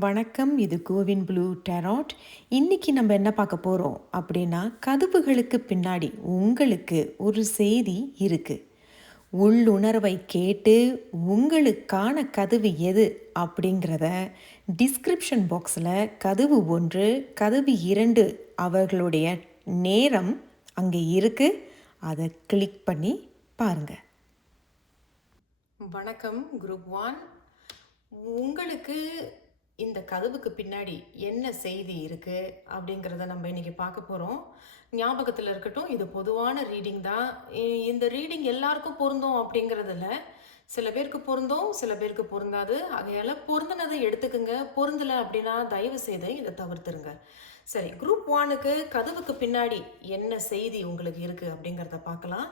வணக்கம் இது CoWIN blue tarot. இன்றைக்கி நம்ம என்ன பார்க்க போகிறோம் அப்படின்னா கதவுகளுக்கு பின்னாடி உங்களுக்கு ஒரு செய்தி இருக்குது உள்ளுணர்வை கேட்டு உங்களுக்கான கதவு எது அப்படிங்கிறத டிஸ்கிரிப்ஷன் பாக்ஸில் கதவு ஒன்று கதவு இரண்டு அவர்களுடைய நேரம் அங்கே இருக்குது அதை கிளிக் பண்ணி பாருங்கள் வணக்கம் குரூப் ஒன் உங்களுக்கு இந்த கதவுக்கு பின்னாடி என்ன செய்தி இருக்குது அப்படிங்கிறத நம்ம இன்னைக்கு பார்க்க போகிறோம் ஞாபகத்தில் இருக்கட்டும் இது பொதுவான ரீடிங் தான். இந்த ரீடிங் எல்லாருக்கும் பொருந்தும் அப்படிங்கிறதுல சில பேருக்கு பொருந்தும் சில பேருக்கு பொருந்தாது. ஆகையால் பொருந்தினதை எடுத்துக்கோங்க. பொருந்தலை அப்படின்னா தயவு செய்து இதை தவிர்த்துருங்க. சரி குரூப் ஒனுக்கு கதவுக்கு பின்னாடி என்ன செய்தி உங்களுக்கு இருக்குது அப்படிங்கிறத பார்க்கலாம்.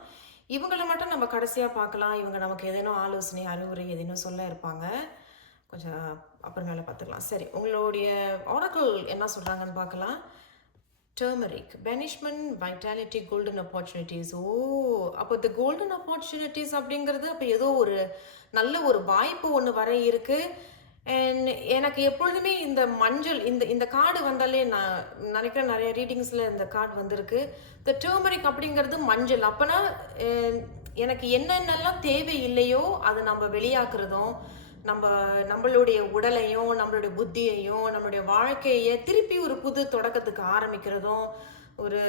இவங்களை மட்டும் நம்ம கடைசியாக பார்க்கலாம். இவங்க நமக்கு ஏதேனும் ஆலோசனை அறிவுரை ஏதேனும் சொல்ல இருப்பாங்க. கொஞ்சம் அப்புறமேல பார்த்துக்கலாம். சரி உங்களுடைய ஆரக்கிள் என்ன சொல்கிறாங்கன்னு பார்க்கலாம். Turmeric banishment vitality golden opportunities oh அப்போ இந்த கோல்டன் ஆப்பர்ச்சுனிட்டிஸ் அப்படிங்கிறது அப்போ ஏதோ ஒரு நல்ல ஒரு வாய்ப்பு ஒன்று வர இருக்கு. அண்ட் எனக்கு எப்பொழுதுமே இந்த மஞ்சள் இந்த இந்த கார்டு வந்தாலே நான் நினைக்கிறேன் நிறைய ரீடிங்ஸில் இந்த கார்டு வந்திருக்கு. இந்த டர்மரிக் அப்படிங்கிறது மஞ்சள். அப்போனா எனக்கு என்னென்னலாம் தேவை இல்லையோ அதை நம்ம வெளியாக்குறதும் நம்ம நம்மளுடைய உடலையும் நம்மளுடைய புத்தியையும் நம்மளுடைய வாழ்க்கையை திருப்பி ஒரு புது தொடக்கத்துக்கு ஆரம்பிக்கிறதும் ஒரு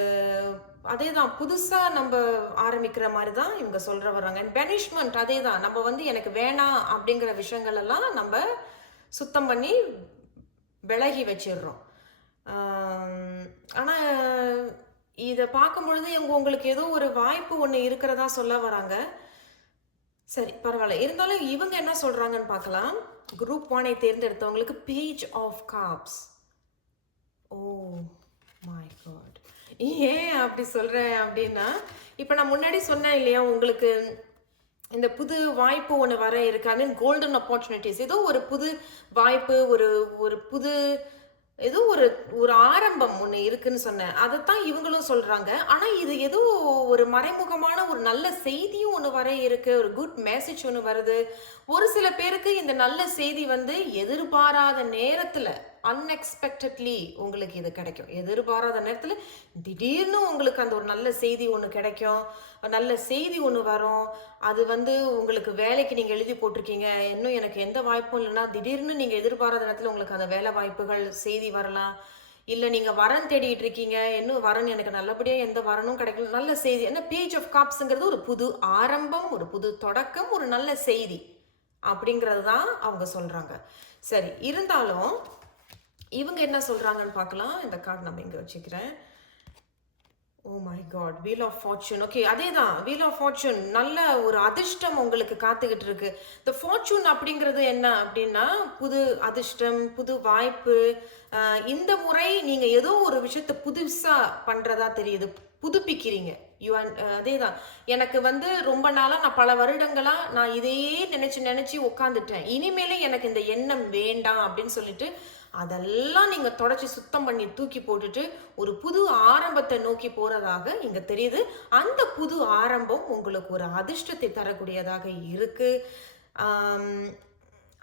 அதே தான் புதுசாக நம்ம ஆரம்பிக்கிற மாதிரி தான் இவங்க சொல்கிற வர்றாங்க. அண்ட் பெனிஷ்மெண்ட் அதே தான் நம்ம வந்து எனக்கு வேணாம் அப்படிங்கிற விஷயங்கள் எல்லாம் நம்ம சுத்தம் பண்ணி விலகி வச்சிடுறோம். ஆனால் இதை பார்க்கும் பொழுது இவங்க உங்களுக்கு ஏதோ ஒரு வாய்ப்பு ஒன்று இருக்கிறதா சொல்ல வராங்க. சரி பரவாயில்ல. இருந்தாலும் இவங்க என்ன சொல்றாங்கன்னு பார்க்கலாம். குரூப் ஒனை தேர்ந்தெடுத்தவங்களுக்கு page of cups oh my god ஏன் அப்படி சொல்கிறேன் அப்படின்னா இப்போ நான் முன்னாடி சொன்னேன் இல்லையா உங்களுக்கு இந்த புது வாய்ப்பு ஒன்று வர இருக்காங்க கோல்டன் ஆப்பர்ச்சுனிட்டிஸ் ஏதோ ஒரு புது வாய்ப்பு ஒரு ஒரு புது ஏதோ ஒரு ஒரு ஆரம்பம் ஒன்று இருக்குன்னு சொன்னேன். அதைத்தான் இவங்களும் சொல்கிறாங்க ஆனால் இது ஏதோ ஒரு மறைமுகமான ஒரு நல்ல செய்தியும் ஒன்று வர இருக்கு. ஒரு குட் மெசேஜ் ஒன்று வருது. ஒரு சில பேருக்கு இந்த நல்ல செய்தி வந்து எதிர்பாராத நேரத்தில் அன்எக்ஸ்பெக்டட்லி உங்களுக்கு இது கிடைக்கும். எதிர்பாராத நேரத்தில் திடீர்னு உங்களுக்கு அந்த ஒரு நல்ல செய்தி ஒன்று கிடைக்கும். நல்ல செய்தி ஒன்று வரும். அது வந்து உங்களுக்கு வேலைக்கு நீங்கள் எழுதி போட்டிருக்கீங்க. இன்னும் எனக்கு எந்த வாய்ப்பும் இல்லைன்னா திடீர்னு நீங்கள் எதிர்பாராத நேரத்தில் உங்களுக்கு அந்த வேலை வாய்ப்புகள் செய்தி வரலாம். இல்லை நீங்கள் வரன் தேடிட்டு இருக்கீங்க. இன்னும் வரன்? எனக்கு நல்லபடியாக எந்த வரனும் கிடைக்கல. நல்ல செய்தி. ஏன்னா பேஜ் ஆஃப் காப்ஸுங்கிறது ஒரு புது ஆரம்பம் ஒரு புது தொடக்கம் ஒரு நல்ல செய்தி அப்படிங்கிறது தான் அவங்க சொல்கிறாங்க சரி இருந்தாலும் இவங்க என்ன சொல்றாங்கன்னு பார்க்கலாம். இந்த கார்டு நம்ம இங்க வச்சுக்கிறேன். ஓ my god wheel of fortune okay அதே தான் வீல் ஆஃப் ஃபார்ச்சூன் நல்ல ஒரு அதிர்ஷ்டம் உங்களுக்கு காத்துக்கிட்டு இருக்கு. இந்த ஃபார்ச்சூன் அப்படிங்கிறது என்ன அப்படின்னா புது அதிர்ஷ்டம் புது வாய்ப்பு. இந்த முறை நீங்க ஏதோ ஒரு விஷயத்த புதுசா பண்றதா தெரியுது. புதுப்பிக்கிறீங்க. யூ அதே தான் எனக்கு வந்து ரொம்ப நாளா நான் பல வருடங்களா நான் இதையே நினைச்சு நினைச்சு உட்காந்துட்டேன் இனிமேலே எனக்கு இந்த எண்ணம் வேண்டாம் அப்படின்னு சொல்லிட்டு அதெல்லாம் நீங்கள் தொடச்சி சுத்தம் பண்ணி தூக்கி போட்டுட்டு ஒரு புது ஆரம்பத்தை நோக்கி போகிறதாக இங்கே தெரியுது. அந்த புது ஆரம்பம் உங்களுக்கு ஒரு அதிர்ஷ்டத்தை தரக்கூடியதாக இருக்கு.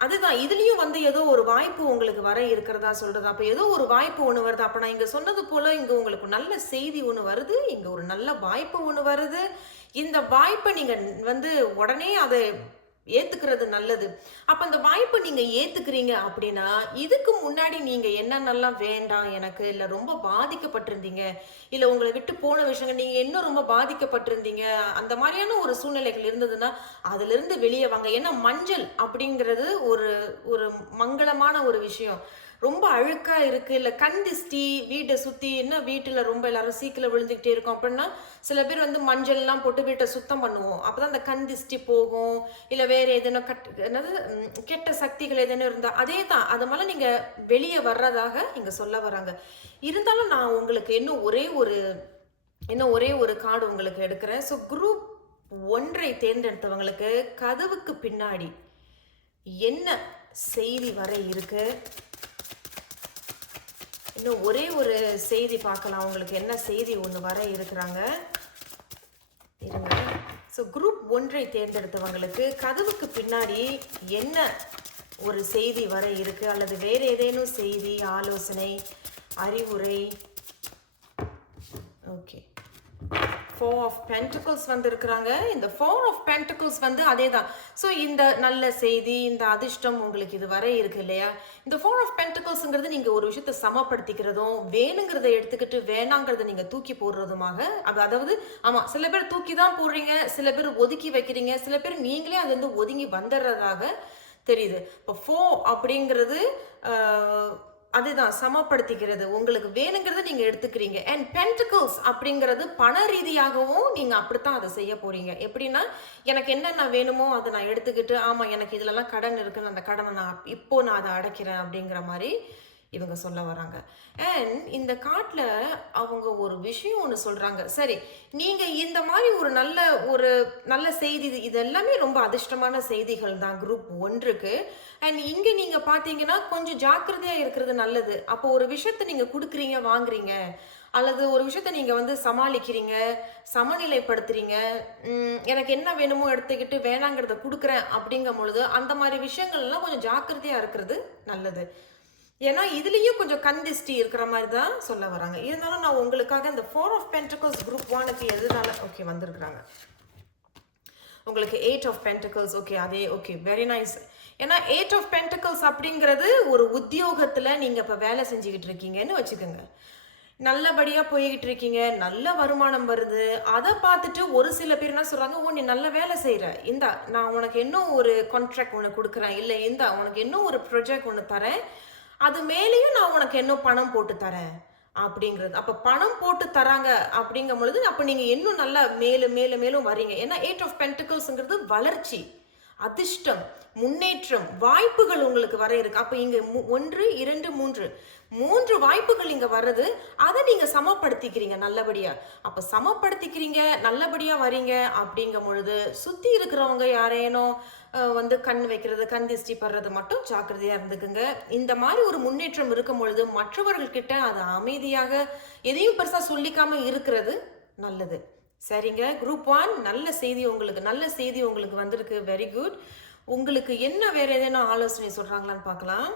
அதுதான். இதுலேயும் வந்து ஏதோ ஒரு வாய்ப்பு உங்களுக்கு வர இருக்கிறதா சொல்கிறது அப்போ ஏதோ ஒரு வாய்ப்பு ஒன்று வருது. அப்போ நான் இங்கே சொன்னது போல் இங்கே உங்களுக்கு நல்ல செய்தி ஒன்று வருது. இங்கே ஒரு நல்ல வாய்ப்பு ஒன்று வருது. இந்த வாய்ப்பை நீங்கள் வந்து உடனே அதை ஏத்துக்கிறது நல்லது. அப்ப அந்த வாய்ப்பை நீங்க ஏத்துக்கிறீங்க அப்படின்னா இதுக்கு முன்னாடி நீங்க என்னென்னலாம் வேண்டாம் எனக்கு இல்ல ரொம்ப பாதிக்கப்பட்டிருந்தீங்க இல்ல உங்களை விட்டு போன விஷயங்கள் நீங்க இன்னும் ரொம்ப பாதிக்கப்பட்டிருந்தீங்க அந்த மாதிரியான ஒரு சூழ்நிலைகள் இருந்ததுன்னா அதுல இருந்து வெளியே வாங்க. ஏன்னா மஞ்சள் அப்படிங்கிறது ஒரு ஒரு மங்களமான ஒரு விஷயம். ரொம்ப அழுக்கா இருக்கு. இல்ல கண் திஷ்டி வீட்டை சுத்தி என்ன வீட்டுல ரொம்ப எல்லாரும் சீக்கிரம் விழுந்துகிட்டே இருக்கும் அப்படின்னா சில பேர் வந்து மஞ்சள் எல்லாம் போட்டு வீட்டை சுத்தம் பண்ணுவோம். அப்பதான் அந்த கண் திஷ்டி போகும். இல்ல வேற ஏதேனும் கட் என்னது கெட்ட சக்திகள் ஏதேனும் இருந்தா அதே தான் அது மேல நீங்க வெளியே வர்றதாக இங்க சொல்ல வராங்க. இருந்தாலும் நான் உங்களுக்கு இன்னும் ஒரே ஒரு இன்னும் ஒரே ஒரு கார்டு உங்களுக்கு எடுக்கிறேன். ஸோ குரூப் ஒன்றை தேர்ந்தெடுத்தவங்களுக்கு கதவுக்கு பின்னாடி என்ன செய்தி வர இருக்குது இன்னும் ஒரே ஒரு செய்தி பார்க்கலாம். உங்களுக்கு என்ன செய்தி ஒன்று வர இருக்கிறாங்க? இருங்க. ஸோ குரூப் ஒன்றை தேர்ந்தெடுத்தவங்களுக்கு கதவுக்கு பின்னாடி என்ன ஒரு செய்தி வர இருக்கு? அல்லது வேறு ஏதேனும் செய்தி ஆலோசனை அறிவுரை? ஓகே ஃபோர் ஆஃப் பென்டிகல்ஸ் வந்து இருக்கிறாங்க இந்த ஃபோர் ஆஃப் பென்டிகல்ஸ் வந்து அதே தான் ஸோ இந்த நல்ல செய்தி இந்த அதிர்ஷ்டம் உங்களுக்கு இது வரை இருக்கு இல்லையா? இந்த ஃபோர் ஆஃப் பென்டிகல்ஸுங்கிறது நீங்கள் ஒரு விஷயத்தை சமப்படுத்திக்கிறதும் வேணுங்கிறத எடுத்துக்கிட்டு வேணாங்கிறத நீங்கள் தூக்கி போடுறதுமாக அது அதாவது ஆமாம் சில பேர் தூக்கி தான் போடுறீங்க சில பேர் ஒதுக்கி வைக்கிறீங்க சில பேர் நீங்களே அதுலேருந்து ஒதுங்கி வந்துடுறதாக தெரியுது. இப்போ ஃபோ அப்படிங்கிறது அதுதான் சமப்படுத்திக்கிறது. உங்களுக்கு வேணுங்கிறத நீங்க எடுத்துக்கிறீங்க. அண்ட் பென்டிகல்ஸ் அப்படிங்கிறது பண ரீதியாகவும் நீங்க அப்படித்தான் அதை செய்ய போறீங்க. எப்படின்னா எனக்கு என்னென்ன வேணுமோ அதை நான் எடுத்துக்கிட்டு ஆமா எனக்கு இதுலலாம் கடன் இருக்குன்னு அந்த கடனை நான் இப்போ நான் அதை அடைக்கிறேன் அப்படிங்கிற மாதிரி இவங்க சொல்ல வராங்க. அண்ட் இந்த காட்டில் அவங்க ஒரு விஷயம் ஒன்று சொல்கிறாங்க சரி நீங்கள் இந்த மாதிரி ஒரு நல்ல ஒரு நல்ல செய்தி இது- இது எல்லாமே ரொம்ப அதிர்ஷ்டமான செய்திகள் தான் குரூப் ஒன்றுக்கு. அண்ட் இங்கே நீங்கள் பார்த்தீங்கன்னா கொஞ்சம் ஜாக்கிரதையாக இருக்கிறது நல்லது. அப்போ ஒரு விஷயத்தை நீங்கள் கொடுக்குறீங்க வாங்குறீங்க அல்லது ஒரு விஷயத்த நீங்கள் வந்து சமாளிக்கிறீங்க சமநிலைப்படுத்துறீங்க எனக்கு என்ன வேணுமோ எடுத்துக்கிட்டு வேணாங்கிறத கொடுக்குறேன் அப்படிங்கும் பொழுது அந்த மாதிரி விஷயங்கள்லாம் கொஞ்சம் ஜாக்கிரதையாக இருக்கிறது நல்லது. ஏன்னா இதுலேயும் கொஞ்சம் கந்திஷ்டி இருக்கிற மாதிரி தான் சொல்ல வராங்க. இருந்தாலும் நான் உங்களுக்காக இந்த ஃபோர் ஆஃப் பென்டிகல்ஸ் குரூப் ஒனுக்கு எதுனால ஓகே வந்திருக்கிறாங்க. உங்களுக்கு எயிட் ஆஃப் பென்டிகல்ஸ் ஓகே அதே ஓகே வெரி நைஸ் ஏன்னா எயிட் ஆஃப் பென்டிகல்ஸ் அப்படிங்கிறது ஒரு உத்தியோகத்தில் நீங்கள் இப்போ வேலை செஞ்சுக்கிட்டு இருக்கீங்கன்னு வச்சுக்கோங்க. நல்லபடியாக போய்கிட்டு இருக்கீங்க நல்ல வருமானம் வருது. அதை பார்த்துட்டு ஒரு சில பேர் என்ன சொல்கிறாங்க ஓ நீ நல்ல வேலை செய்கிற இந்தா நான் உனக்கு இன்னும் ஒரு கான்ட்ராக்ட் ஒன்று கொடுக்குறேன்? இல்லை இந்தா உனக்கு இன்னும் ஒரு ப்ரொஜெக்ட் ஒன்று தரேன்? அது மேலேயும் நான் உனக்கு இன்னும் பணம் போட்டு தரேன் அப்படிங்கிறது. அப்போ பணம் போட்டு தராங்க அப்படிங்கும் பொழுது அப்போ நீங்கள் இன்னும் நல்லா மேலும் மேலும் மேலும் வரீங்க ஏன்னா எயிட் ஆஃப் பென்டிகல்ஸ்ங்கிறது வளர்ச்சி. அதிர்ஷ்டம் முன்னேற்றம் வாய்ப்புகள் உங்களுக்கு வர இருக்கு. அப்போ இங்கே ஒன்று இரண்டு மூன்று. மூன்று வாய்ப்புகள் இங்கே வர்றது அதை நீங்கள் சமப்படுத்திக்கிறீங்க நல்லபடியாக அப்போ சமப்படுத்திக்கிறீங்க நல்லபடியாக வரீங்க அப்படிங்கும் பொழுது சுற்றி இருக்கிறவங்க யாரேனும் வந்து கண் வைக்கிறது கண் திஷ்டி படுறது மட்டும் ஜாக்கிரதையாக இருந்துக்குங்க. இந்த மாதிரி ஒரு முன்னேற்றம் இருக்கும் பொழுது மற்றவர்கள்கிட்ட அது அமைதியாக எதையும் பெருசாக சொல்லிக்காமல் இருக்கிறது நல்லது. சரிங்க. குரூப் ஒன் நல்ல செய்தி உங்களுக்கு நல்ல செய்தி உங்களுக்கு வந்திருக்கு. வெரி குட் உங்களுக்கு என்ன வேற ஏதேனும் ஆலோசனை சொல்கிறாங்களான்னு பார்க்கலாம்.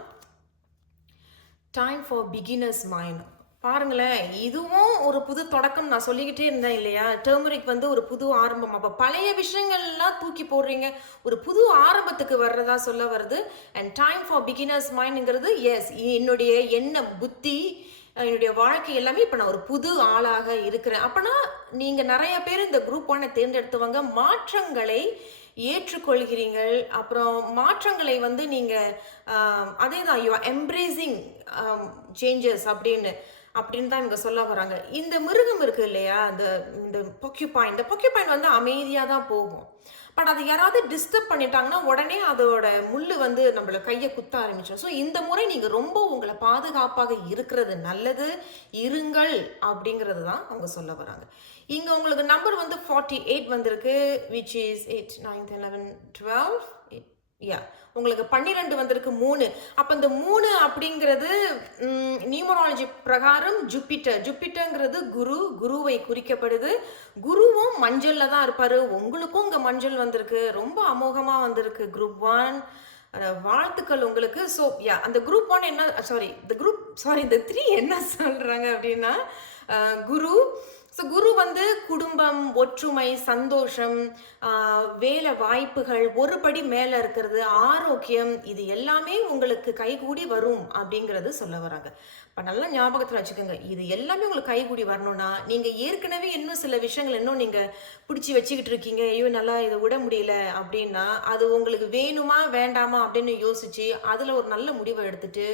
டைம் ஃபார் பிகினர்ஸ் மைண்ட் பாருங்களேன் இதுவும் ஒரு புது தொடக்கம் நான் சொல்லிக்கிட்டே இருந்தேன் இல்லையா? டெர்மரிக் வந்து ஒரு புது ஆரம்பம். அப்போ பழைய விஷயங்கள்லாம் தூக்கி போடுறீங்க. ஒரு புது ஆரம்பத்துக்கு வர்றதா சொல்ல வருது. அண்ட் டைம் ஃபார் பிகினர்ஸ் மைண்டுங்கிறது எஸ் என்னுடைய எண்ணம் புத்தி என்னுடைய வாழ்க்கை எல்லாமே இப்போ நான் ஒரு புது ஆளாக இருக்கிறேன். அப்போனா நீங்கள் நிறைய பேர் இந்த குரூப் ஒன்னை தேர்ந்தெடுத்தவங்க மாற்றங்களை ஏற்றுக்கொள்கிறீர்கள். அப்புறம் மாற்றங்களை வந்து நீங்கள் அதே தான் யூ எம்ப்ரேசிங் சேஞ்சஸ் அப்படின்னு அப்படின்னு தான் இவங்க சொல்ல வராங்க. இந்த மிருகம் இருக்குது இல்லையா? இந்த இந்த பொக்யூபாயின் இந்த பொக்யூபாயின் வந்து அமைதியாக தான் போகும். பட் அதை யாராவது டிஸ்டர்ப் பண்ணிட்டாங்கன்னா உடனே அதோட முள் வந்து நம்மள கையை குத்த ஆரம்பிச்சிடும் ஸோ இந்த முறை நீங்கள் ரொம்ப உங்களை பாதுகாப்பாக இருக்கிறது நல்லது இருங்கள் அப்படிங்கிறது தான் அவங்க சொல்ல வராங்க. இங்கே உங்களுக்கு நம்பர் வந்து ஃபார்ட்டி எயிட் வந்திருக்கு which is eight ninth eleven twelve eight yeah உங்களுக்கு பன்னிரெண்டு வந்திருக்கு மூணு. அப்போ இந்த மூணு அப்படிங்கிறது நியூமராலஜி பிரகாரம் ஜூப்பிட்டர் ஜூப்பிட்டர்ங்கிறது குரு குருவை குறிக்கப்படுது. குருவும் மஞ்சளில் தான் இருப்பார். உங்களுக்கும் இங்கே மஞ்சள் வந்திருக்கு. ரொம்ப அமோகமாக வந்திருக்கு. குரூப் ஒன் வாழ்த்துக்கள் உங்களுக்கு. ஸோ யா அந்த குரூப் ஒன் என்ன சாரி இந்த குரூப் சாரி இந்த த்ரீ என்ன சொல்கிறாங்க அப்படின்னா குரு ஸோ குரு வந்து குடும்பம் ஒற்றுமை சந்தோஷம் வேலை வாய்ப்புகள் ஒரு படி மேலே இருக்கிறது ஆரோக்கியம் இது எல்லாமே உங்களுக்கு கைகூடி வரும் அப்படிங்கிறது சொல்ல வராங்க. இப்போ நல்லா ஞாபகத்தில் வச்சுக்கோங்க இது எல்லாமே உங்களுக்கு கைகூடி வரணும்னா நீங்கள் ஏற்கனவே இன்னும் சில விஷயங்கள் இன்னும் நீங்கள் பிடிச்சி வச்சுக்கிட்டு இருக்கீங்க ஐயோ நல்லா இதை விட முடியல அப்படின்னா அது உங்களுக்கு வேணுமா வேண்டாமா அப்படின்னு யோசிச்சு அதில் ஒரு நல்ல முடிவை எடுத்துட்டு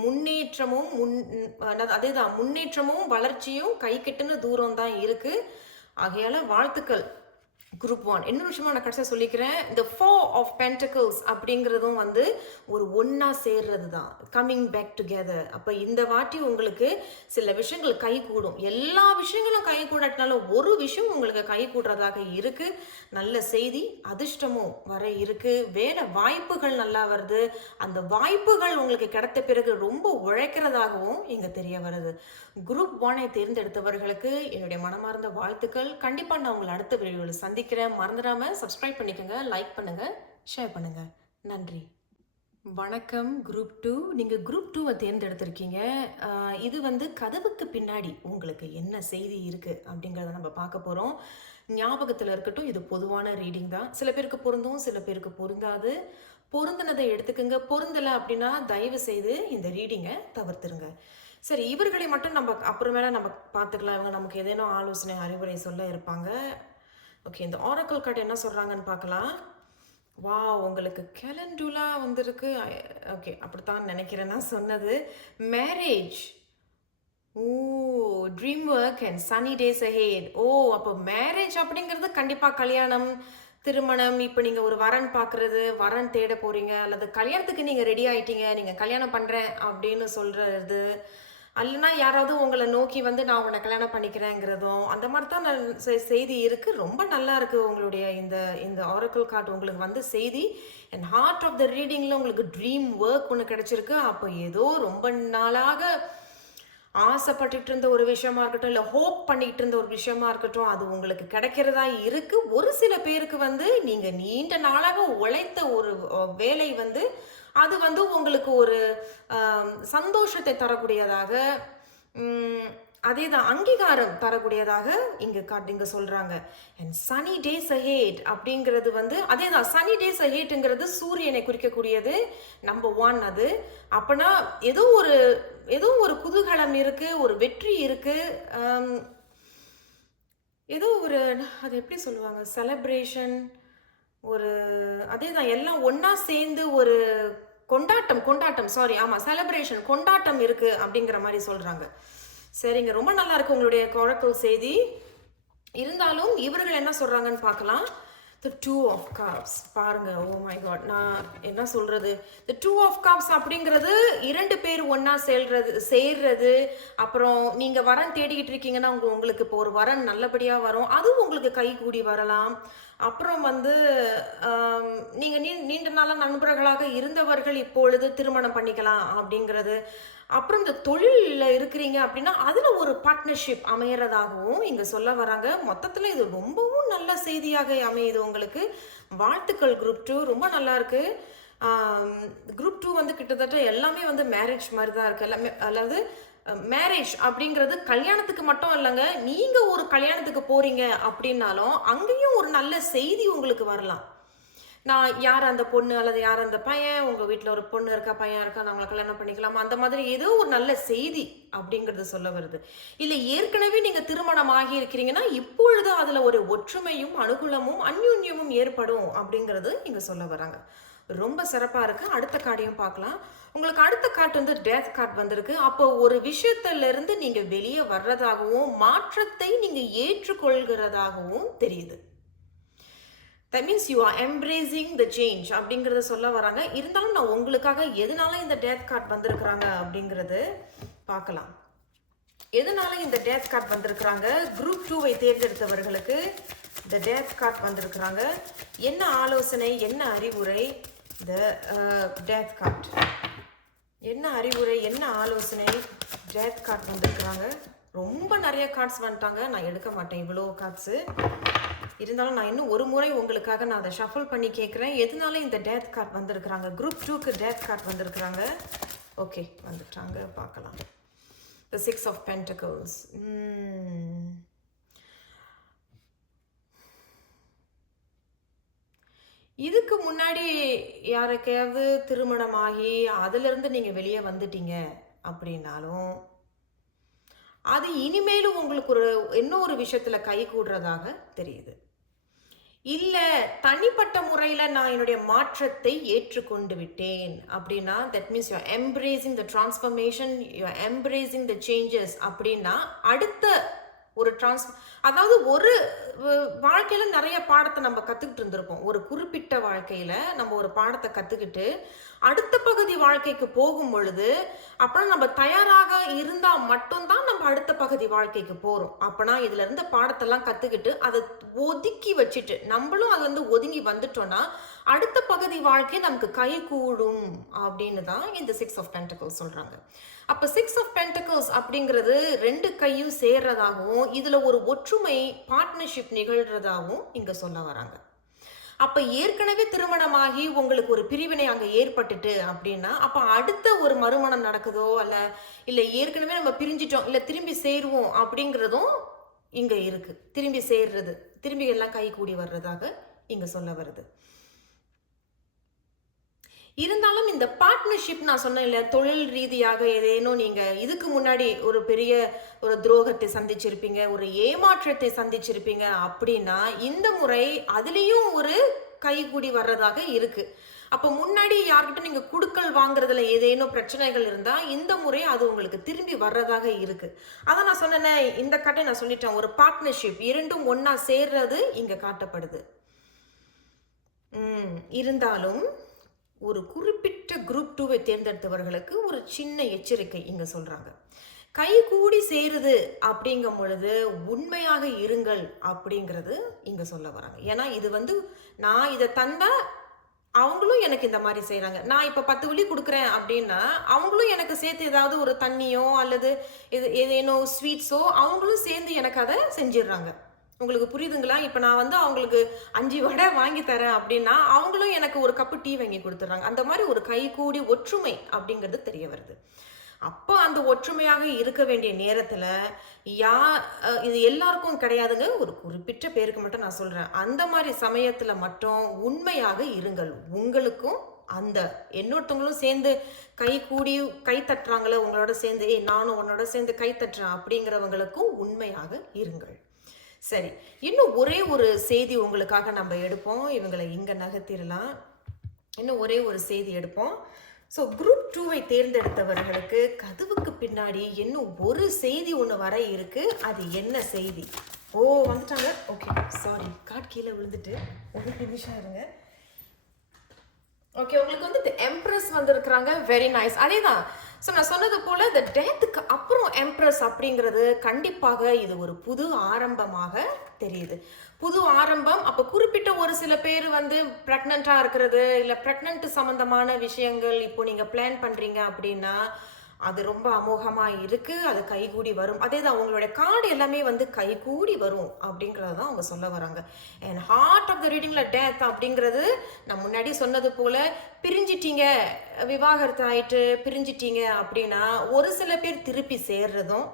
முன்னேற்றமும் முன் அதே அதேதான் முன்னேற்றமும் வளர்ச்சியும் கை கெட்டுன்னு தூரம் தான் இருக்குது ஆகையால் வாழ்த்துக்கள். குரூப் ஒன் இன்னொரு விஷயமா நான் கடைசியாக சொல்லிக்கிறேன். இந்த ஃபோ ஆஃப் பென்டக்கிள்ஸ் அப்படிங்கிறதும் வந்து ஒரு ஒன்றா சேர்றது தான் கம்மிங் பேக் டுகெதர் அப்போ இந்த வாட்டி உங்களுக்கு சில விஷயங்கள் கை கூடும். எல்லா விஷயங்களும் கை கூடாட்டினாலும் ஒரு விஷயம் உங்களுக்கு கை கூடுறதாக இருக்கு. நல்ல செய்தி அதிர்ஷ்டமும் வர இருக்குது வேலை வாய்ப்புகள் நல்லா வருது. அந்த வாய்ப்புகள் உங்களுக்கு கிடைத்த பிறகு ரொம்ப உழைக்கிறதாகவும் இங்கே தெரிய வருது. குரூப் ஒனை தேர்ந்தெடுத்தவர்களுக்கு என்னுடைய மனமார்ந்த வாழ்த்துக்கள். கண்டிப்பாக நான் உங்களை அடுத்த வீடியோவில் சந்திக்கிறேன் மறந்துடாமல் சப்ஸ்கிரைப் பண்ணிக்கோங்க லைக் பண்ணுங்கள் ஷேர் பண்ணுங்கள் நன்றி. வணக்கம் குரூப் டூ நீங்கள் குரூப் டூவை தேர்ந்தெடுத்திருக்கீங்க. இது வந்து கதவுக்கு பின்னாடி உங்களுக்கு என்ன செய்தி இருக்குது அப்படிங்கிறத நம்ம பார்க்க போகிறோம் ஞாபகத்தில் இருக்கட்டும் இது பொதுவான ரீடிங் தான். சில பேருக்கு பொருந்தும் சில பேருக்கு பொருந்தாது. பொருந்தினதை எடுத்துக்கோங்க. பொருந்தலை அப்படின்னா தயவு செய்து இந்த ரீடிங்கை தவிர்த்துருங்க. சரி இவர்களை மட்டும் நம்ம அப்புறமேல நம்ம பார்த்துக்கலாம். இவங்க நமக்கு ஏதேனும் ஆலோசனை அறிவுரை சொல்ல இருப்பாங்க. ஓகே இந்த ஆரக்கல் கார்டு என்ன சொல்கிறாங்கன்னு பார்க்கலாம். வா உங்களுக்கு கேலண்டுலா வந்திருக்கு. ஓகே அப்படித்தான் நினைக்கிறேன் நான் சொன்னது. Marriage oh dream work and sunny days ahead oh அப்போ மேரேஜ் அப்படிங்கிறது கண்டிப்பாக கல்யாணம் திருமணம் இப்போ நீங்கள் ஒரு வரன் பார்க்குறது வரன் தேட போகிறீங்க அல்லது கல்யாணத்துக்கு நீங்கள் ரெடி ஆயிட்டீங்க நீங்கள் கல்யாணம் பண்ணுறேன் அப்படின்னு சொல்கிறது அல்லனா யாராவது உங்களை நோக்கி வந்து நான் உன்னை கல்யாணம் பண்ணிக்கிறேங்கிறதும் அந்த மாதிரி தான் நான் செ- செய்தி இருக்குது ரொம்ப நல்லா இருக்குது உங்களுடைய இந்த இந்த ஆரக்கிள் கார்டு உங்களுக்கு வந்து செய்தி. அண்ட் ஹார்ட் ஆஃப் த ரீடிங்கில் உங்களுக்கு ட்ரீம் ஒர்க் ஒன்று கிடச்சிருக்கு. அப்போ ஏதோ ரொம்ப நாளாக ஆசைப்பட்டுட்டு இருந்த ஒரு விஷயமா இருக்கட்டும் இல்லை ஹோப் பண்ணிக்கிட்டு இருந்த ஒரு விஷயமா இருக்கட்டும் அது உங்களுக்கு கிடைக்கிறதா இருக்கு. ஒரு சில பேருக்கு வந்து நீங்க நீண்ட நாளாக உழைத்த ஒரு வேலை வந்து அது வந்து உங்களுக்கு ஒரு சந்தோஷத்தை தரக்கூடியதாக அதே தான் அங்கீகாரம் தரக்கூடியதாக இங்கே காட்டுங்க சொல்றாங்க. அண்ட் சனி டேஸ் அஹேட் அப்படிங்கிறது வந்து அதே தான் சனி டேஸ் அஹேட்டுங்கிறது சூரியனை குறிக்கக்கூடியது நம்பர் ஒன் அது. அப்போனா ஏதோ ஒரு ஏதோ ஒரு குதூகலம் இருக்கு ஒரு வெற்றி இருக்கு ஏதோ ஒரு அது எப்படி சொல்லுவாங்க? செலப்ரேஷன் ஒரு அதே தான் எல்லாம் ஒன்றா சேர்ந்து ஒரு கொண்டாட்டம் கொண்டாட்டம் சாரி ஆமாம் செலப்ரேஷன் கொண்டாட்டம் இருக்கு அப்படிங்கிற மாதிரி சொல்கிறாங்க சரிங்க ரொம்ப நல்லா இருக்கு உங்களுடைய குழப்பல் செய்தி. இருந்தாலும் இவர்கள் என்ன சொல்றாங்கன்னு பார்க்கலாம். த டூ ஆஃப் காப்ஸ் பாருங்க ஓ மை காட் நான் என்ன சொல்றது? த டூ ஆஃப் காப்ஸ் அப்படிங்கிறது இரண்டு பேர் ஒன்றா சேர்றது சேர்றது. அப்புறம் நீங்க வரன் தேடிக்கிட்டு இருக்கீங்கன்னா உங்க உங்களுக்கு இப்போ ஒரு வரன் நல்லபடியா வரும். அதுவும் உங்களுக்கு கை கூடி வரலாம். அப்புறம் வந்து நீங்கள் நீங்க நீ நீண்ட நாளாக நண்பர்களாக இருந்தவர்கள் இப்பொழுது திருமணம் பண்ணிக்கலாம் அப்படிங்கிறது. அப்புறம் இந்த தொழிலில் இருக்கிறீங்க அப்படின்னா அதில் ஒரு பார்ட்னர்ஷிப் அமையிறதாகவும் இங்கே சொல்ல வராங்க. மொத்தத்தில் இது ரொம்பவும் நல்ல செய்தியாக அமையுது உங்களுக்கு. வாழ்த்துக்கள் குரூப் டூ ரொம்ப நல்லா இருக்குது குரூப் டூ வந்து கிட்டத்தட்ட எல்லாமே வந்து மேரேஜ் மாதிரி தான் இருக்குது எல்லாமே அதாவது மேரேஜ் அப்படிங்கிறது கல்யாணத்துக்கு மட்டும் இல்லைங்க. நீங்கள் ஒரு கல்யாணத்துக்கு போகிறீங்க அப்படின்னாலும் அங்கேயும் ஒரு நல்ல செய்தி உங்களுக்கு வரலாம். நான் யார் அந்த பொண்ணு அல்லது யார் அந்த பையன்? உங்கள் வீட்டில் ஒரு பொண்ணு இருக்கா பையன் இருக்கா? நாங்களை கல்யாணம் பண்ணிக்கலாமா? அந்த மாதிரி ஏதோ ஒரு நல்ல செய்தி அப்படிங்கிறது சொல்ல வருது. இல்லை ஏற்கனவே நீங்கள் திருமணம் ஆகி இருக்கிறீங்கன்னா இப்பொழுது அதில் ஒரு ஒற்றுமையும் அனுகூலமும் அந்யூன்யமும் ஏற்படும் அப்படிங்கிறது இங்கே சொல்ல வராங்க. ரொம்ப சிறப்பாக இருக்குது அடுத்த கார்டையும் பார்க்கலாம். உங்களுக்கு அடுத்த கார்டு வந்து டேத் கார்டு வந்திருக்கு. அப்போ ஒரு விஷயத்துல இருந்து நீங்கள் வெளியே வர்றதாகவும் மாற்றத்தை நீங்கள் ஏற்றுக்கொள்கிறதாகவும் தெரியுது. That means you are embracing the change அப்படிங்கிறத சொல்ல வராங்க. இருந்தாலும் நான் உங்களுக்காக எதனால இந்த டேத் கார்டு வந்திருக்கிறாங்க அப்படிங்கிறது பார்க்கலாம். எதனால இந்த டேத் கார்டு வந்திருக்கிறாங்க? குரூப் டூவை தேர்ந்தெடுத்தவர்களுக்கு இந்த டேத் கார்டு வந்திருக்கிறாங்க. என்ன ஆலோசனை என்ன அறிவுரை? இந்த டேத் கார்டு என்ன அறிவுரை என்ன ஆலோசனை? டேத் கார்டு வந்திருக்கிறாங்க. ரொம்ப நிறைய கார்ட்ஸ் வந்துட்டாங்க. நான் எடுக்க மாட்டேன் இவ்வளோ கார்ட்ஸு இருந்தாலும் நான் இன்னும் ஒரு முறை உங்களுக்காக நான் அதை ஷஃபிள் பண்ணி கேட்குறேன். எதனால இந்த டேத் கார்ட் வந்திருக்கிறாங்க? குரூப் டூக்கு டேத் கார்ட் வந்திருக்கிறாங்க. ஓகே வந்துட்டாங்க. பார்க்கலாம். த சிக்ஸ் ஆஃப் பென்டகல்ஸ் இதுக்கு முன்னாடி யாருக்கையாவது திருமணமாகி அதிலிருந்து நீங்கள் வெளியே வந்துட்டீங்க அப்படின்னாலும் அது இனிமேலும் உங்களுக்கு ஒரு இன்னொரு விஷயத்தில் கை கூடுறதாக தெரியுது. இல்ல தனிப்பட்ட முறையில நான் என்னுடைய மாற்றத்தை ஏற்றுக்கொண்டு விட்டேன். அப்படின்னா that means you embracing the transformation you embracing the changes அப்படின்னா அடுத்த ஒரு டிரான்ஸ் அதாவது ஒரு வாழ்க்கையில் வாழ்க்கையில நிறைய பாடத்தை நம்ம கத்துக்கிட்டு இருந்திருப்போம். ஒரு குறிப்பிட்ட வாழ்க்கையில நம்ம ஒரு பாடத்தை கத்துக்கிட்டு அடுத்த பகுதி வாழ்க்கைக்கு போகும் பொழுது அப்புறம் நம்ம தயாராக இருந்தா மட்டும்தான் நம்ம அடுத்த பகுதி வாழ்க்கைக்கு போறோம். அப்பனா இதுலருந்து பாடத்தெல்லாம் கத்துக்கிட்டு அதை ஒதுக்கி வச்சுட்டு நம்மளும் அதுல இருந்து ஒதுங்கி வந்துட்டோம்னா அடுத்த பகுதி வாழ்க்கை நமக்கு கை கூடும் அப்படின்னு தான் இந்த சிக்ஸ் ஆஃப் பென்டகல்ஸ் சொல்றாங்க. அப்ப சிக்ஸ் ஆஃப் பென்டகல்ஸ் அப்படிங்கிறது ரெண்டு கையும் சேர்றதாகவும் இதுல ஒரு ஒற்றுமை பார்ட்னர்ஷிப் நிகழ்றதாகவும் இங்க சொல்ல வராங்க. அப்போ ஏற்கனவே திருமணமாகி உங்களுக்கு ஒரு பிரிவினை அங்கே ஏற்பட்டுட்டு அப்படின்னா அப்போ அடுத்த ஒரு மறுமணம் நடக்குதோ அல்ல இல்லை ஏற்கனவே நம்ம பிரிஞ்சிட்டோம் இல்லை திரும்பி சேருவோம் அப்படிங்கிறதும் இங்கே இருக்குது திரும்பி சேர்றது திரும்பி எல்லாம் கை கூடி வர்றதாக இங்கே சொல்ல வருது. இருந்தாலும் இந்த பார்ட்னர்ஷிப் நான் சொன்னேன் இல்லை தொழில் ரீதியாக ஏதேனும் நீங்கள் இதுக்கு முன்னாடி ஒரு பெரிய ஒரு துரோகத்தை சந்திச்சிருப்பீங்க ஒரு ஏமாற்றத்தை சந்திச்சிருப்பீங்க அப்படின்னா இந்த முறை அதுலேயும் ஒரு கைகூடி வர்றதாக இருக்குது அப்போ முன்னாடி யார்கிட்ட நீங்கள் குடுக்கல் வாங்குறதுல ஏதேனும் பிரச்சனைகள் இருந்தால் இந்த முறை அது உங்களுக்கு திரும்பி வர்றதாக இருக்குது அதான் நான் சொன்னேனே இந்த கட்டை நான் சொல்லிட்டேன் ஒரு பார்ட்னர்ஷிப் இரண்டும் ஒன்றா சேர்றது இங்கே காட்டப்படுது. ம், இருந்தாலும் ஒரு குறிப்பிட்ட குரூப் டூவை தேர்ந்தெடுத்தவர்களுக்கு ஒரு சின்ன எச்சரிக்கை இங்கே சொல்கிறாங்க கை கூடி சேருது அப்படிங்கும் பொழுது உண்மையாக இருங்கள் அப்படிங்கிறது இங்கே சொல்ல வராங்க. ஏன்னா இது வந்து நான் இதை தந்தா அவங்களும் எனக்கு இந்த மாதிரி செய்கிறாங்க நான் இப்போ பத்து வழி கொடுக்குறேன் அப்படின்னா அவங்களும் எனக்கு சேர்த்து ஏதாவது ஒரு தண்ணியோ அல்லது இது ஏதேனோ ஸ்வீட்ஸோ அவங்களும் சேர்ந்து எனக்கு அதை செஞ்சிடுறாங்க. உங்களுக்கு புரியுதுங்களா? இப்போ நான் வந்து அவங்களுக்கு அஞ்சு வடை வாங்கி தரேன் அப்படின்னா அவங்களும் எனக்கு ஒரு கப்பு டீ வாங்கி கொடுத்துட்றாங்க. அந்த மாதிரி ஒரு கைகூடி ஒற்றுமை அப்படிங்கிறது தெரிய வருது. அப்போ அந்த ஒற்றுமையாக இருக்க வேண்டிய நேரத்தில் யா இது எல்லாருக்கும் கிடையாதுங்க. ஒரு குறிப்பிட்ட பேருக்கு மட்டும் நான் சொல்கிறேன் அந்த மாதிரி சமயத்தில் மட்டும் உண்மையாக இருங்கள். உங்களுக்கும் அந்த இன்னொருத்தவங்களும் சேர்ந்து கை கூடி கை தட்டுறாங்களே உங்களோட சேர்ந்து ஏய் நானும் உன்னோட சேர்ந்து கை தட்டுறேன் அப்படிங்கிறவங்களுக்கும் உண்மையாக இருங்கள். சரி இன்னும் ஒரே ஒரு செய்தி உங்களுக்காக நம்ம எடுப்போம். இவங்களை இங்கே நகர்த்திடலாம். இன்னும் ஒரே ஒரு செய்தி எடுப்போம். ஸோ குரூப் டூவை தேர்ந்தெடுத்தவர்களுக்கு கதவுக்கு பின்னாடி இன்னும் ஒரு செய்தி ஒன்று வர இருக்கு. அது என்ன செய்தி? ஓ வந்துட்டாங்க. ஓகே சாரி காட் கீழே விழுந்துட்டு ஒரு நிமிஷம் இருங்க. ஓகே உங்களுக்கு வந்து இந்த எம்ப்ரஸ் வந்திருக்கிறாங்க. வெரி நைஸ் அதேதான். ஸோ நான் சொன்னது போல இந்த டேத்துக்கு அப்புறம் எம்ப்ரஸ் அப்படிங்கிறது கண்டிப்பாக இது ஒரு புது ஆரம்பமாக தெரியுது. புது ஆரம்பம் அப்போ குறிப்பிட்ட ஒரு சில பேர் வந்து ப்ரெக்னெண்ட்டாக இருக்கிறது இல்லை ப்ரெக்னென்ட் சம்மந்தமான விஷயங்கள் இப்போ நீங்கள் பிளான் பண்ணுறீங்க அப்படின்னா அது ரொம்ப அமோகமாக இருக்கு அது கைகூடி வரும். அதே தான் உங்களுடைய கார்டு எல்லாமே வந்து கைகூடி வரும் அப்படிங்கிறத தான் அவங்க சொல்ல வராங்க. அண்ட் ஹார்ட் ஆஃப் த ரீடிங்கில் டேத் அப்படிங்கிறது நான் முன்னாடி சொன்னது போல் பிரிஞ்சிட்டீங்க விவாகரத்து ஆயிட்டு பிரிஞ்சிட்டீங்க அப்படின்னா ஒரு சில பேர் திருப்பி சேர்றதும்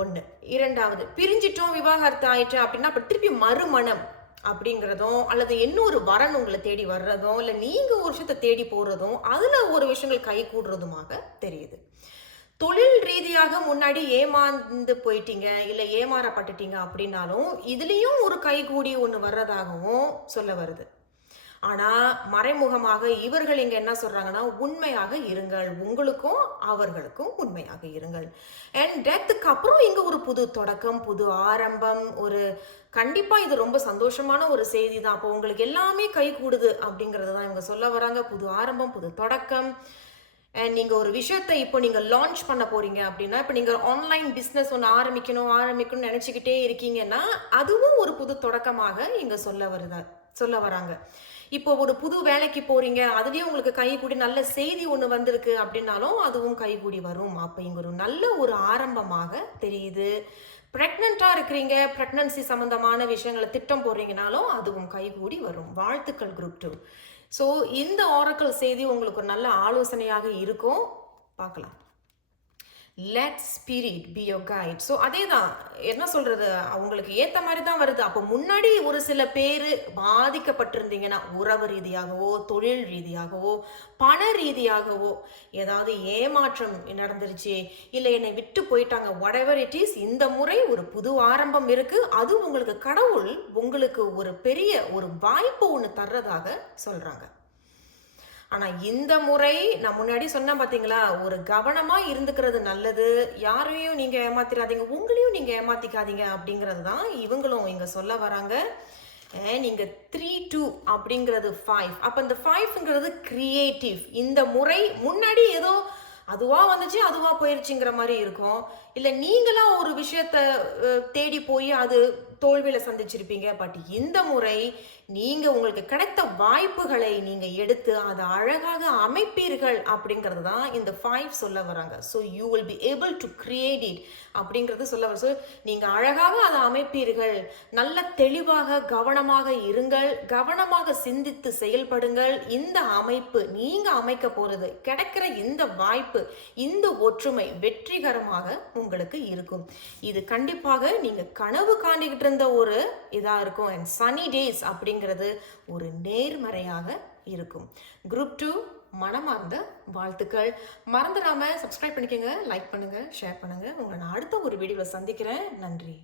ஒன்று இரண்டாவது பிரிஞ்சிட்டோம் விவாகரத்து ஆயிட்டு அப்படின்னா அப்போ திருப்பி மறுமணம். அப்படிங்கிறதும் அல்லது இன்னொரு வரன் உங்களை தேடி வர்றதும் இல்லை நீங்கள் ஒரு விஷயத்தை தேடி போகிறதும் அதில் ஒரு விஷயங்கள் கை கூடுறதுமாக தெரியுது. தொழில் ரீதியாக முன்னாடி ஏமாந்து போயிட்டீங்க இல்லை ஏமாறப்பட்டுட்டீங்க அப்படின்னாலும் இதுலேயும் ஒரு கைகூடி ஒன்று வர்றதாகவும் சொல்ல வருது. ஆனால் மறைமுகமாக இவர்கள் இங்கே என்ன சொல்கிறாங்கன்னா உண்மையாக இருங்கள். உங்களுக்கும் அவர்களுக்கும் உண்மையாக இருங்கள். அண்ட் டெத்துக்கு அப்புறம் இங்கே ஒரு புது தொடக்கம் புது ஆரம்பம் ஒரு கண்டிப்பாக இது ரொம்ப சந்தோஷமான ஒரு செய்தி தான் அப்போ உங்களுக்கு எல்லாமே கை கூடுது அப்படிங்கிறது தான் இவங்க சொல்ல வராங்க. புது ஆரம்பம் புது தொடக்கம். அண்ட் நீங்கள் ஒரு விஷயத்தை இப்போ நீங்கள் லான்ச் பண்ண போறீங்க அப்படின்னா இப்போ நீங்கள் ஆன்லைன் பிஸ்னஸ் ஒன்று ஆரம்பிக்கணும் ஆரம்பிக்கணும்னு நினச்சிக்கிட்டே இருக்கீங்கன்னா அதுவும் ஒரு புது தொடக்கமாக இங்கே சொல்ல வருதா சொல்ல வராங்க. இப்போ ஒரு புது வேலைக்கு போறீங்க அதுலயும் உங்களுக்கு கைகூடி நல்ல செய்தி ஒன்று வந்திருக்கு அப்படின்னாலும் அதுவும் கைகூடி வரும். அப்படிங்கிற நல்ல ஒரு ஆரம்பமாக தெரியுது. ப்ரெக்னெண்ட்டாக இருக்கிறீங்க ப்ரெக்னன்சி சம்மந்தமான விஷயங்களை திட்டம் போடுறீங்கனாலும் அதுவும் கைகூடி வரும். வாழ்த்துக்கள் குரூப் டூ ஸோ இந்த ஆரக்கல் செய்தி உங்களுக்கு ஒரு நல்ல ஆலோசனையாக இருக்கும். பார்க்கலாம். Let spirit be your guide so அதே தான் என்ன சொல்கிறது அவங்களுக்கு ஏற்ற மாதிரி தான் வருது. அப்போ முன்னாடி ஒரு சில பேர் பாதிக்கப்பட்டிருந்தீங்கன்னா உறவு ரீதியாகவோ தொழில் ரீதியாகவோ பண ரீதியாகவோ ஏதாவது ஏமாற்றம் நடந்துருச்சு இல்லை என்னை விட்டு போயிட்டாங்க whatever இட் இஸ் இந்த முறை ஒரு புது ஆரம்பம் இருக்குது அது உங்களுக்கு கடவுள் உங்களுக்கு ஒரு பெரிய ஒரு வாய்ப்பு ஒன்று தர்றதாக சொல்கிறாங்க ஆனால் இந்த முறை நான் முன்னாடி சொன்னேன் பார்த்தீங்களா ஒரு கவனமாக இருந்துக்கிறது நல்லது. யாரையும் நீங்கள் ஏமாத்திராதீங்க. உங்களையும் நீங்கள் ஏமாத்திக்காதீங்க அப்படிங்கிறது தான் இவங்களும் இங்கே சொல்ல வராங்க. நீங்கள் த்ரீ டூ அப்படிங்கிறது ஃபைவ் அப்போ இந்த ஃபைவ்ங்கிறது க்ரியேட்டிவ் இந்த முறை முன்னாடி ஏதோ அதுவாக வந்துச்சு அதுவாக போயிடுச்சுங்கிற மாதிரி இருக்கும். இல்லை நீங்களாக ஒரு விஷயத்த தேடி போய் அது தோல்வியில் சந்திச்சிருப்பீங்க. பட் இந்த முறை நீங்க உங்களுக்கு கிடைத்த வாய்ப்புகளை நீங்க எடுத்து அதை அழகாக அமைப்பீர்கள் அப்படிங்கிறது தான் இந்த ஃபைவ் சொல்ல வராங்க. So you will be able to create it அப்படிங்கிறது சொல்ல வர ஸோ நீங்க அழகாக அதை அமைப்பீர்கள். நல்ல தெளிவாக கவனமாக இருங்கள். கவனமாக சிந்தித்து செயல்படுங்கள். இந்த அமைப்பு நீங்க அமைக்க போறது கிடைக்கிற இந்த வாய்ப்பு இந்த ஒற்றுமை வெற்றிகரமாக உங்களுக்கு இருக்கும். இது கண்டிப்பாக நீங்க கனவு காண்டிக்கிட்டு இருந்த ஒரு இதாக இருக்கும். அண்ட் சனி டேஸ் அப்படிங்கிறது ஒரு நேர்மறையாக இருக்கும். குரூப் டூ மனமார்ந்த வாழ்த்துக்கள். மறந்துடாமல் சப்ஸ்கிரைப் பண்ணிக்கோங்க லைக் பண்ணுங்கள் ஷேர் பண்ணுங்கள் உங்களை நான் அடுத்த ஒரு வீடியோவில் சந்திக்கிறேன். நன்றி.